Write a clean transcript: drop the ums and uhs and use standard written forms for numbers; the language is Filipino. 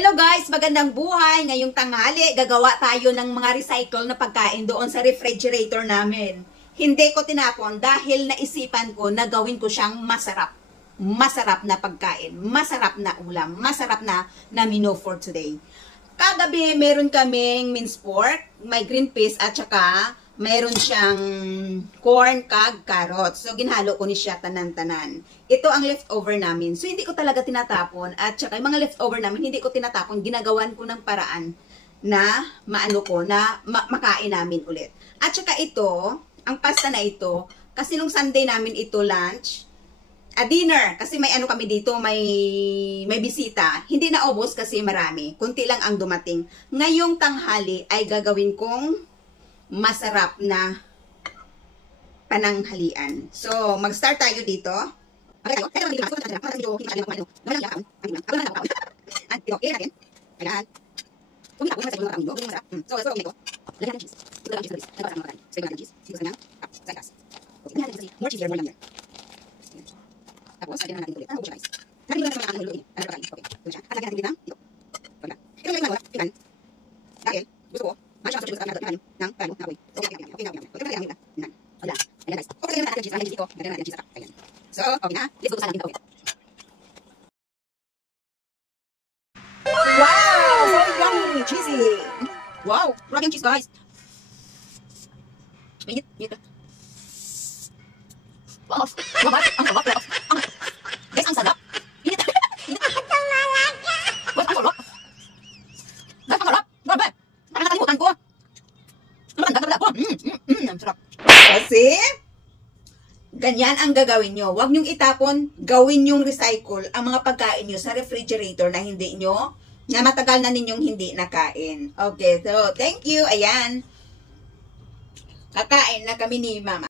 Hello guys, magandang buhay. Ngayong tanghali, gagawa tayo ng mga recycle na pagkain doon sa refrigerator namin. Hindi ko tinapon dahil naisipan ko na gawin ko siyang masarap. Masarap na pagkain, masarap na ulam, masarap na menu for today. Kagabi, meron kaming minced pork, may green peas at saka meron siyang corn, kag, carrots. So, ginhalo ko ni siya tanan-tanan. Ito ang leftover namin. So, hindi ko talaga tinatapon. At saka, yung mga leftover namin, hindi ko tinatapon. Ginagawan ko ng paraan na makain namin ulit. At saka ito, ang pasta na ito, kasi nung Sunday namin ito lunch, dinner, kasi may kami dito, may bisita. Hindi naubos kasi marami. Kunti lang ang dumating. Ngayong tanghali ay gagawin kong masarap na pananghalian. So, mag-start tayo dito. So, okay na. Let's go to salad. Wow! So yummy! Cheesy! Wow! Grabe yung cheese, guys! Mainit! Mainit ka. Wow! Wow! Ang sarap! Guys, ang sarap! Mainit! Mainit! Guys, ang sarap! Guys, ang sarap! Grabe! Parang nakalimutan ko! Nakalimutan ko! Ang sarap! Kasi, ganyan ang gagawin nyo. Huwag nyong itapon, gawin nyong recycle ang mga pagkain nyo sa refrigerator na hindi nyo, na matagal na ninyong hindi nakain. Okay, so thank you. Ayan. Kakain na kami ni Mama.